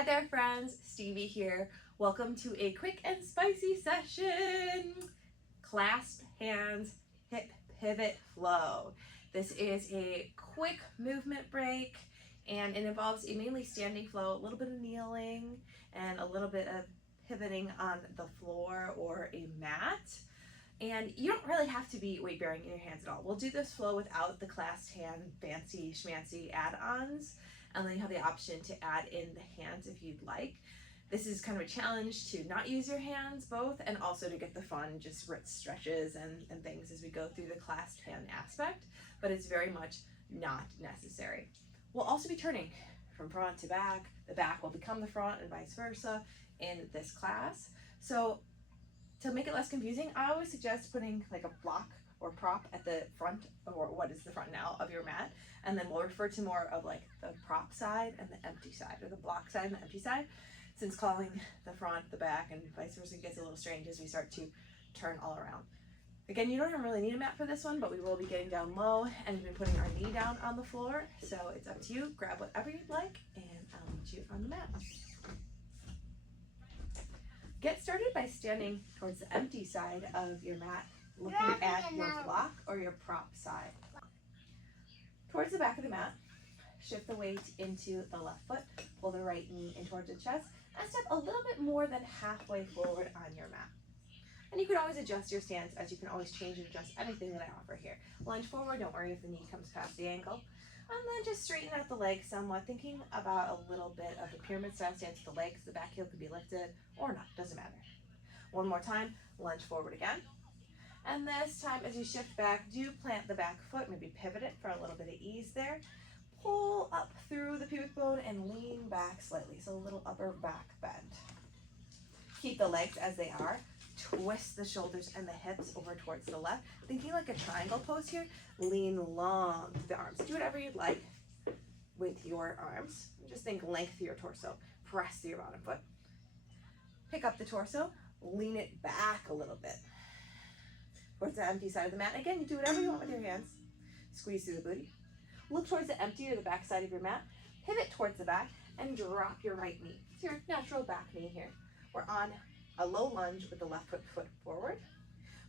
Hi there friends, Stevie here. Welcome to a quick and spicy session. Clasp hands, hip pivot flow. This is a quick movement break and it involves a mainly standing flow, a little bit of kneeling and a little bit of pivoting on the floor or a mat. And you don't really have to be weight bearing in your hands at all. We'll do this flow without the clasped hand fancy schmancy add-ons. And then you have the option to add in the hands if you'd like. This is kind of a challenge to not use your hands both and also to get the fun just wrist stretches and things as we go through the clasped hand aspect, but it's very much not necessary. We'll also be turning from front to back. The back will become the front and vice versa in this class. So to make it less confusing, I always suggest putting like a block or prop at the front, or what is the front now, of your mat, and then we'll refer to more of like the prop side and the empty side, or the block side and the empty side, since calling the front the back and vice versa gets a little strange as we start to turn all around. Again, you don't even really need a mat for this one, but we will be getting down low and we've been putting our knee down on the floor, so it's up to you. Grab whatever you'd like and I'll meet you on the mat. Get started by standing towards the empty side of your mat, looking at your block or your prop side. Towards the back of the mat, shift the weight into the left foot, pull the right knee in towards the chest, and step a little bit more than halfway forward on your mat. And you can always adjust your stance, as you can always change and adjust anything that I offer here. Lunge forward, don't worry if the knee comes past the ankle. And then just straighten out the legs somewhat, thinking about a little bit of the pyramid style stance with the legs. The back heel could be lifted or not, doesn't matter. One more time, lunge forward again. And this time, as you shift back, do plant the back foot, maybe pivot it for a little bit of ease there. Pull up through the pubic bone and lean back slightly, so a little upper back bend. Keep the legs as they are. Twist the shoulders and the hips over towards the left, thinking like a triangle pose here. Lean long through the arms. Do whatever you'd like with your arms. Just think length through your torso. Press through your bottom foot. Pick up the torso, lean it back a little bit towards the empty side of the mat. Again, you do whatever you want with your hands. Squeeze through the booty. Look towards the empty or the back side of your mat. Pivot towards the back and drop your right knee. It's your natural back knee here. We're on a low lunge with the left foot forward.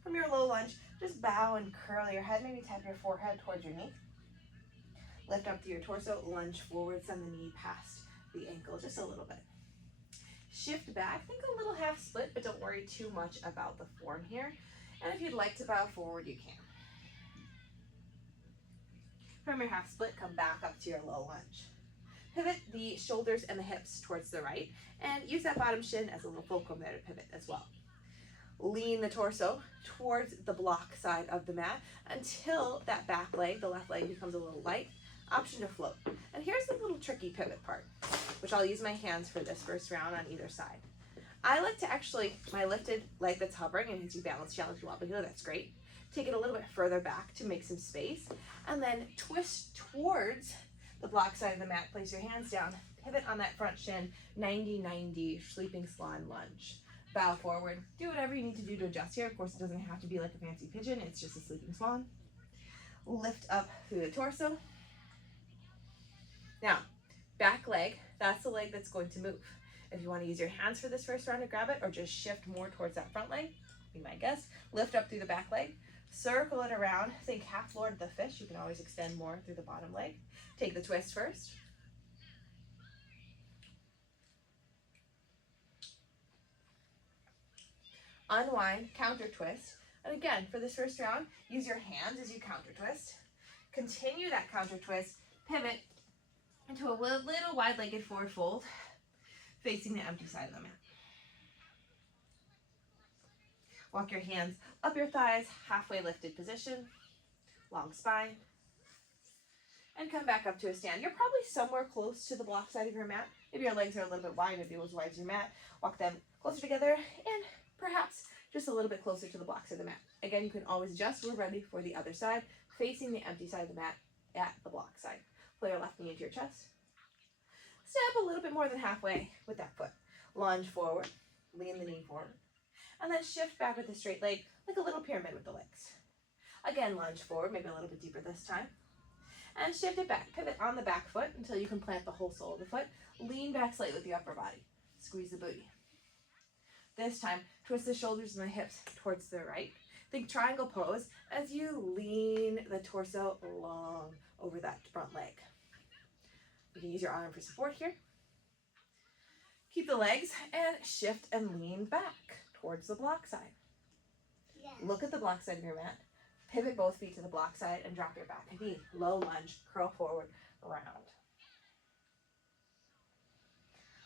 From your low lunge, just bow and curl your head. Maybe tap your forehead towards your knee. Lift up through your torso, lunge forward, send the knee past the ankle just a little bit. Shift back, think a little half split, but don't worry too much about the form here. And if you'd like to bow forward, you can. From your half split, come back up to your low lunge. Pivot the shoulders and the hips towards the right, and use that bottom shin as a little fulcrum there to pivot as well. Lean the torso towards the block side of the mat until that back leg, the left leg, becomes a little light. Option to float. And here's the little tricky pivot part, which I'll use my hands for this first round on either side. I like to actually, my lifted leg that's hovering, and as you balance challenge you want, but that's great. Take it a little bit further back to make some space, and then twist towards the block side of the mat. Place your hands down, pivot on that front shin, 90-90 sleeping swan lunge. Bow forward, do whatever you need to do to adjust here. Of course, it doesn't have to be like a fancy pigeon, it's just a sleeping swan. Lift up through the torso. Now, back leg, that's the leg that's going to move. If you want to use your hands for this first round to grab it, or just shift more towards that front leg, be my guest. Lift up through the back leg, circle it around, think half lord the fish. You can always extend more through the bottom leg. Take the twist first. Unwind, counter twist. And again, for this first round, use your hands as you counter twist. Continue that counter twist, pivot into a little wide-legged forward fold, facing the empty side of the mat. Walk your hands up your thighs, halfway lifted position, long spine, and come back up to a stand. You're probably somewhere close to the block side of your mat. Maybe your legs are a little bit wide, maybe as wide as your mat. Walk them closer together and perhaps just a little bit closer to the block side of the mat. Again, you can always adjust. We're ready for the other side, facing the empty side of the mat at the block side. Pull your left knee into your chest. Step a little bit more than halfway with that foot. Lunge forward, lean the knee forward, and then shift back with the straight leg, like a little pyramid with the legs. Again, lunge forward, maybe a little bit deeper this time. and shift it back. Pivot on the back foot until you can plant the whole sole of the foot. Lean back slightly with the upper body. Squeeze the booty. This time, twist the shoulders and the hips towards the right. Think triangle pose as you lean the torso long over that front leg. You can use your arm for support here. Keep the legs and shift and lean back towards the block side. Look at the block side of your mat. Pivot both feet to the block side and drop your back knee. Low lunge, curl forward, round.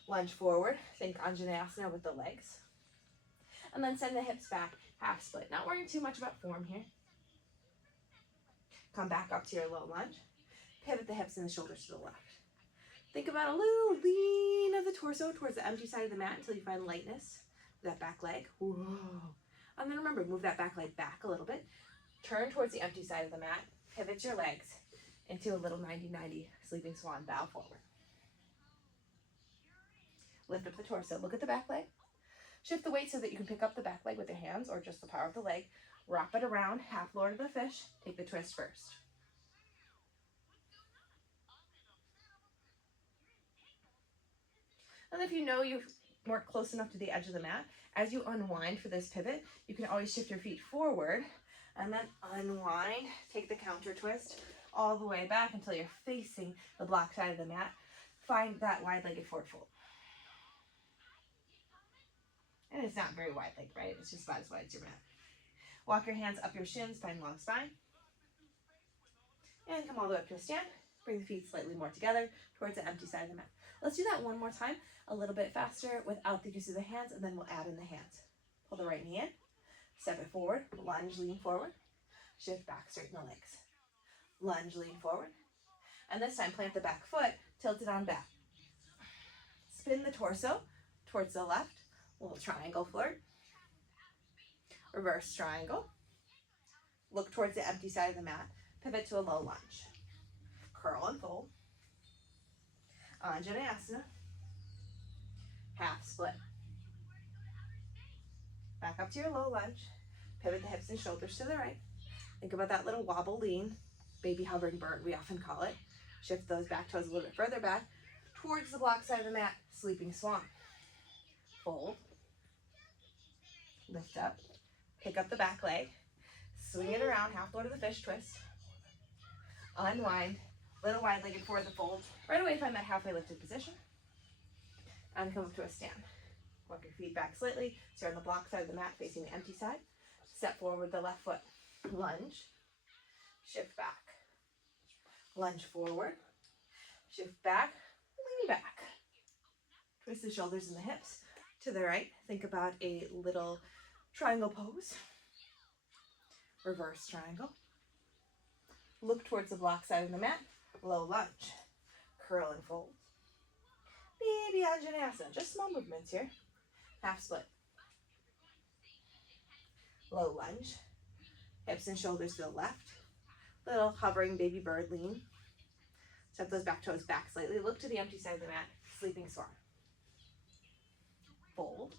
Lunge forward, think Anjaneyasana with the legs. And then send the hips back, half split. Not worrying too much about form here. Come back up to your low lunge. Pivot the hips and the shoulders to the left. Think about a little lean of the torso towards the empty side of the mat until you find lightness. That back leg. Whoa. And then remember, move that back leg back a little bit. Turn towards the empty side of the mat. Pivot your legs into a little 90-90 sleeping swan. Bow forward. Lift up the torso. Look at the back leg. Shift the weight so that you can pick up the back leg with your hands or just the power of the leg. Wrap it around, half Lord of the Fish. Take the twist first. And if you know you're more close enough to the edge of the mat, as you unwind for this pivot, you can always shift your feet forward and then unwind. Take the counter twist all the way back until you're facing the block side of the mat. Find that wide-legged forward fold. And it's not very wide-legged, right? It's just about as wide as your mat. Walk your hands up your shins, find long spine. And come all the way up to a stand. Bring the feet slightly more together towards the empty side of the mat. Let's do that one more time, a little bit faster without the use of the hands, and then we'll add in the hands. Pull the right knee in, step it forward, lunge, lean forward, shift back, straighten the legs. Lunge, lean forward, and this time plant the back foot, tilt it on back. Spin the torso towards the left, little triangle flirt, reverse triangle, look towards the empty side of the mat, pivot to a low lunge, curl and fold, Anjaneyasana, half split. Back up to your low lunge, pivot the hips and shoulders to the right. Think about that little wobble lean, baby hovering bird we often call it. Shift those back toes a little bit further back towards the block side of the mat, sleeping swan. Fold, lift up, pick up the back leg, swing it around, half Lord of the Fish twist, unwind, little wide-legged for the fold. Right away find that halfway lifted position, and come up to a stand. Walk your feet back slightly, start on the block side of the mat facing the empty side, step forward the left foot, lunge, shift back, lunge forward, shift back, lean back, twist the shoulders and the hips to the right. Think about a little triangle pose, reverse triangle, look towards the block side of the mat, low lunge, curl and fold, baby Anjaneyasana, just small movements here, half split, low lunge, hips and shoulders to the left, little hovering baby bird lean, step those back toes back slightly, look to the empty side of the mat, sleeping swan, fold,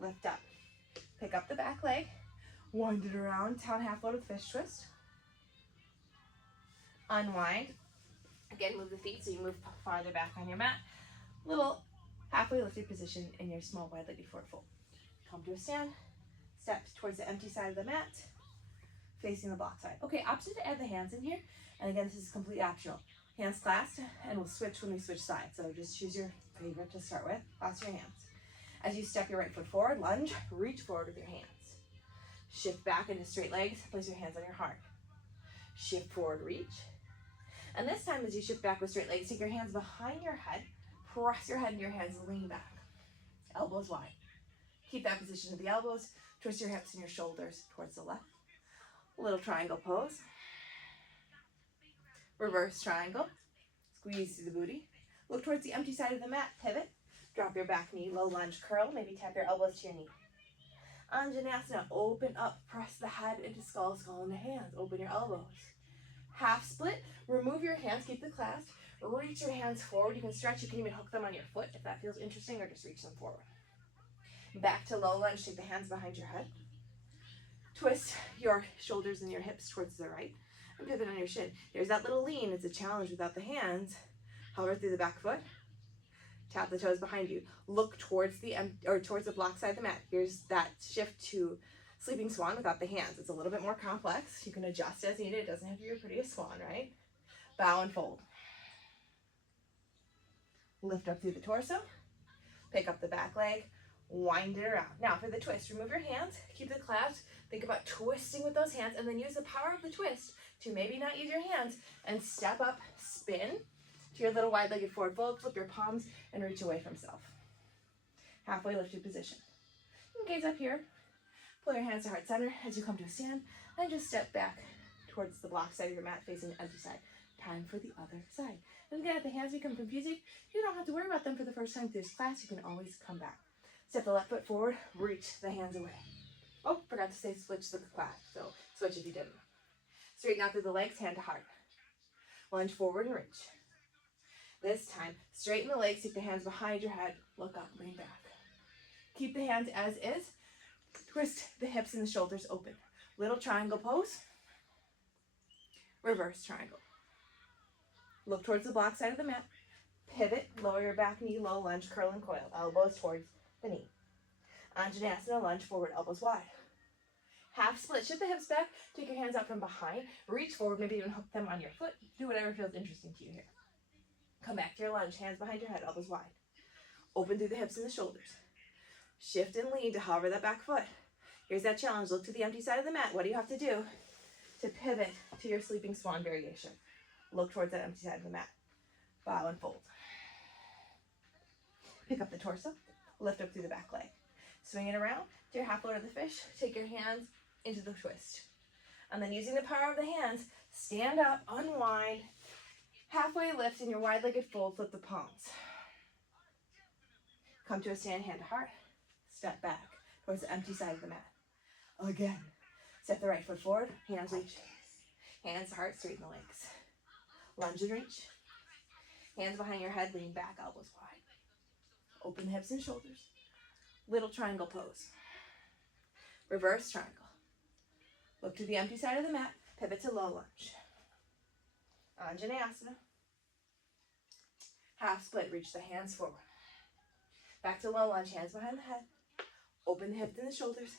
lift up, pick up the back leg, wind it around, down half load of fish twist, unwind, again move the feet so you move farther back on your mat, little halfway lifted position in your small wide-legged forward fold. Come to a stand, step towards the empty side of the mat, facing the block side. Okay, option to add the hands in here, and again this is completely optional. Hands clasped, and we'll switch when we switch sides, so just choose your favorite to start with. Clasp your hands. As you step your right foot forward, lunge, reach forward with your hands. Shift back into straight legs, place your hands on your heart. Shift forward, reach. And this time as you shift back with straight legs, take your hands behind your head, press your head into your hands, lean back. Elbows wide. Keep that position of the elbows, twist your hips and your shoulders towards the left. Little triangle pose. Reverse triangle. Squeeze through the booty. Look towards the empty side of the mat, pivot. Drop your back knee, low lunge, curl, maybe tap your elbows to your knee. Anjaneyasana, open up, press the head into skull, skull into hands, open your elbows. Half split, remove your hands, keep the clasp, reach your hands forward, you can stretch, you can even hook them on your foot if that feels interesting, or just reach them forward. Back to low lunge, take the hands behind your head. Twist your shoulders and your hips towards the right, and pivot on your shin. There's that little lean. It's a challenge without the hands. Hover through the back foot. Tap the toes behind you. Look towards the towards the block side of the mat. Here's that shift to sleeping swan without the hands. It's a little bit more complex. You can adjust as needed. It doesn't have to be your prettiest swan, right? Bow and fold. Lift up through the torso. Pick up the back leg. Wind it around. Now for the twist, remove your hands. Keep the clasp. Think about twisting with those hands and then use the power of the twist to maybe not use your hands and step up, spin to your little wide-legged forward fold. Flip your palms and reach away from self. Halfway lifted position. You can gaze up here. Pull your hands to heart center as you come to a stand and just step back towards the block side of your mat facing the empty side. Time for the other side. And again, if the hands become confusing, you don't have to worry about them for the first time through this class. You can always come back. Step the left foot forward, reach the hands away. Oh, forgot to say switch the clasp, so switch if you didn't. Straighten out through the legs, hand to heart. Lunge forward and reach. This time, straighten the legs, take the hands behind your head, look up, lean back. Keep the hands as is. Twist the hips and the shoulders open. Little triangle pose. Reverse triangle. Look towards the block side of the mat. Pivot, lower your back knee, low lunge, curl and coil. Elbows towards the knee. Anjaneyasana, lunge forward, elbows wide. Half split, shift the hips back, take your hands out from behind, reach forward, maybe even hook them on your foot. Do whatever feels interesting to you here. Come back to your lunge, hands behind your head, elbows wide. Open through the hips and the shoulders. Shift and lean to hover that back foot. Here's that challenge. Look to the empty side of the mat. What do you have to do to pivot to your sleeping swan variation? Look towards that empty side of the mat. Bow and fold. Pick up the torso. Lift up through the back leg. Swing it around to your half load of the fish. Take your hands into the twist. And then using the power of the hands, stand up, unwind, halfway lift in your wide-legged fold, flip the palms. Come to a stand, hand to heart. Step back towards the empty side of the mat. Again. Step the right foot forward, hands reach. Hands to heart, straighten the legs. Lunge and reach. Hands behind your head, lean back, elbows wide. Open the hips and shoulders. Little triangle pose. Reverse triangle. Look to the empty side of the mat. Pivot to low lunge. Anjaneyasana. Half split. Reach the hands forward. Back to low lunge. Hands behind the head. Open the hips and the shoulders.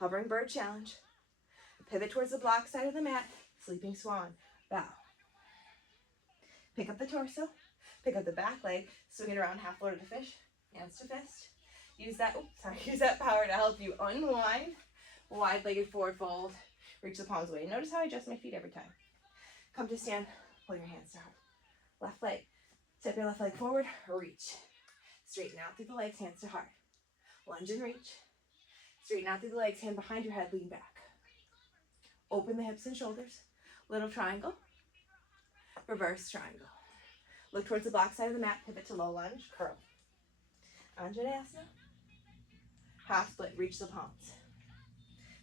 Hovering bird challenge. Pivot towards the block side of the mat. Sleeping swan. Bow. Pick up the torso. Pick up the back leg. Swing it around half load of the fish. Hands to fist. Use that power to help you unwind. Wide-legged forward fold. Reach the palms away. Notice how I adjust my feet every time. Come to stand. Pull your hands to heart. Left leg. Step your left leg forward. Reach. Straighten out through the legs. Hands to heart. Lunge and reach. Straighten out through the legs. Hand behind your head. Lean back. Open the hips and shoulders. Little triangle. Reverse triangle. Look towards the block side of the mat. Pivot to low lunge. Curl. Anjaneyasana. Half split. Reach the palms.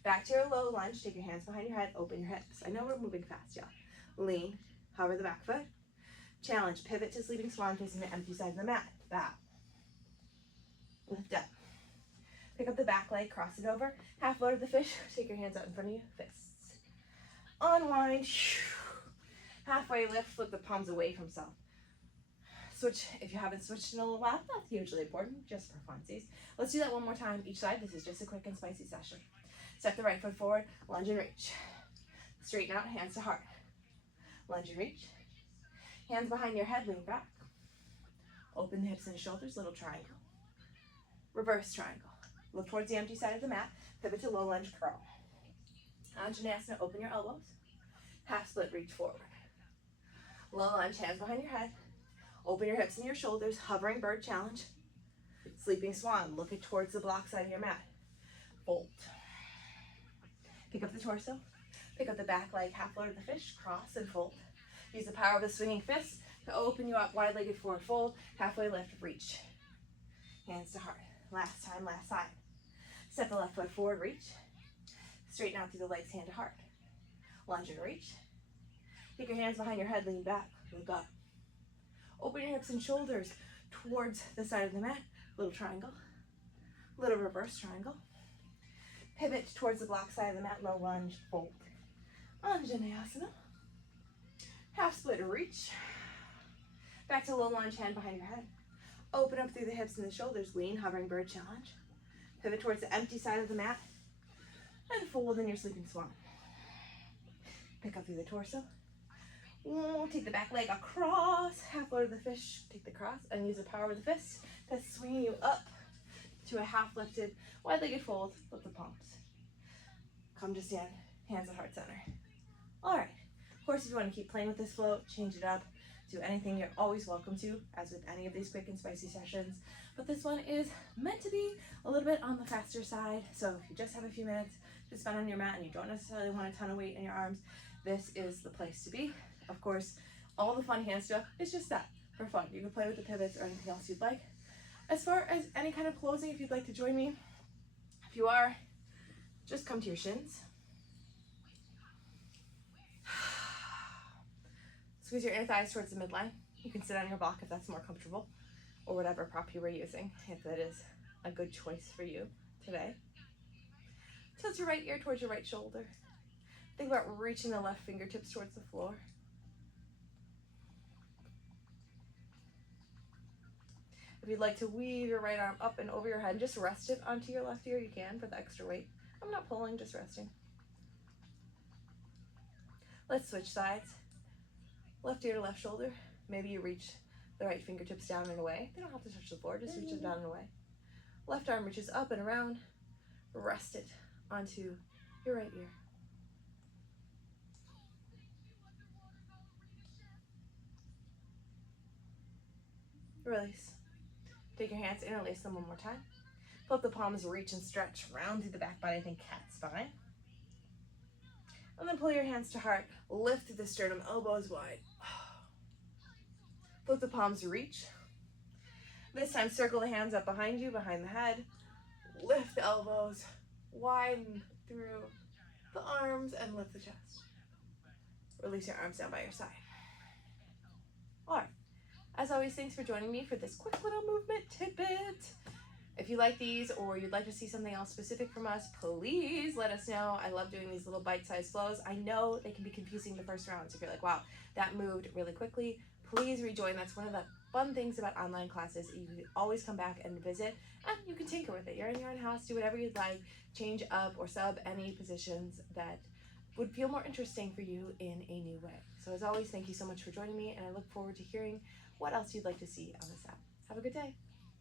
Back to your low lunge. Take your hands behind your head. Open your hips. I know we're moving fast, y'all. Lean. Hover the back foot. Challenge. Pivot to sleeping swan facing the empty side of the mat. Bow. Lift up. Pick up the back leg. Cross it over. Half load of the fish. Take your hands out in front of you. Fists. Unwind. Halfway lift. Flip the palms away from self. Switch if you haven't switched in a little while. Not hugely important, just for funsies. Let's do that one more time each side. This is just a quick and spicy session. Step the right foot forward, lunge and reach. Straighten out, hands to heart. Lunge and reach. Hands behind your head, lean back. Open the hips and shoulders, little triangle. Reverse triangle. Look towards the empty side of the mat. Pivot to low lunge, curl. Anjaneyasana, open your elbows. Half split, reach forward. Low lunge, hands behind your head. Open your hips and your shoulders, hovering bird challenge. Sleeping swan, look it towards the block side of your mat. Fold. Pick up the torso. Pick up the back leg, half load of the fish, cross and fold. Use the power of the swinging fist to open you up, wide-legged forward fold, halfway lift, reach. Hands to heart. Last time, last side. Step the left foot forward, reach. Straighten out through the legs, hand to heart. Lunge and reach. Take your hands behind your head, lean back, look up. Open your hips and shoulders towards the side of the mat. Little triangle. Little reverse triangle. Pivot towards the block side of the mat. Low lunge. Fold. Anjaneyasana. Half split reach. Back to low lunge, hand behind your head. Open up through the hips and the shoulders, lean, hovering bird challenge. Pivot towards the empty side of the mat and fold in your sleeping swan. Pick up through the torso. Take the back leg across, half load of the fish, take the cross and use the power of the fist to swing you up to a half lifted, wide-legged fold with the palms. Come to stand, hands at heart center. All right, of course, if you want to keep playing with this float, change it up, do anything, you're always welcome to, as with any of these quick and spicy sessions. But this one is meant to be a little bit on the faster side. So if you just have a few minutes to spend on your mat and you don't necessarily want a ton of weight in your arms, this is the place to be. Of course, all the fun hand stuff is just that, for fun. You can play with the pivots or anything else you'd like. As far as any kind of closing, if you'd like to join me, if you are, just come to your shins. Squeeze your inner thighs towards the midline. You can sit on your block if that's more comfortable, or whatever prop you were using, if that is a good choice for you today. Tilt your right ear towards your right shoulder. Think about reaching the left fingertips towards the floor. If you'd like to weave your right arm up and over your head, just rest it onto your left ear, you can for the extra weight. I'm not pulling, just resting. Let's switch sides. Left ear to left shoulder. Maybe you reach the right fingertips down and away. They don't have to touch the floor, just reach it down and away. Left arm reaches up and around. Rest it onto your right ear. Release. Take your hands, interlace them one more time. Flip the palms, reach and stretch, round through the back body, think cat spine. And then pull your hands to heart, lift through the sternum, elbows wide. Flip the palms, reach. This time, circle the hands up behind you, behind the head. Lift the elbows, widen through the arms, and lift the chest. Release your arms down by your side. All right. As always, thanks for joining me for this quick little movement tidbit. If you like these or you'd like to see something else specific from us, please let us know. I love doing these little bite-sized flows. I know they can be confusing the first rounds. If you're like, wow, that moved really quickly, please rejoin. That's one of the fun things about online classes. You can always come back and visit, and you can tinker with it. You're in your own house, do whatever you'd like, change up or sub any positions that would feel more interesting for you in a new way. So as always, thank you so much for joining me, and I look forward to hearing what else you'd like to see on this app. Have a good day.